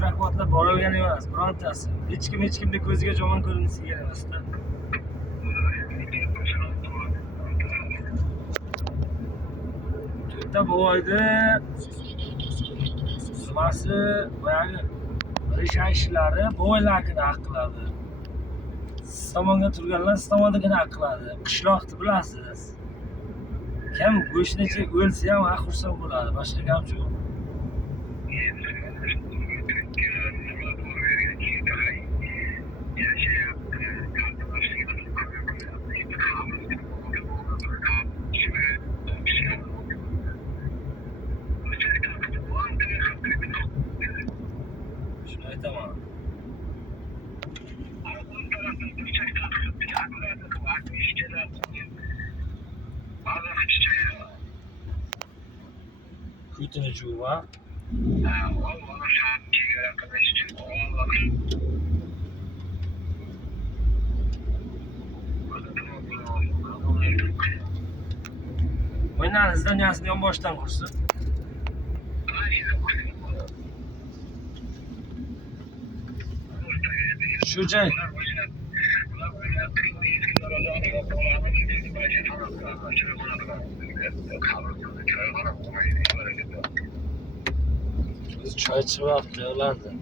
Rahmatlar borilgan emas, birontasi. Hech kimni ko'ziga yomon ko'rinsa kerak emas-da. To'rtta bo'ydi. Nimasi boyagi risha ishlari bo'ylargina haq qiladi. Siz tomonga turganlar siz tomondagina haq qiladi. Qishloqni bilasiz. Kim go'shtni o'lsa ham xursand bo'ladi. Boshqa gap yo'q. Shuni aytaman. Kuytini chuva. O'ynani zdaniyasini yonboshdan qursin. Shu joy. Choy ichib olibdi ulardan.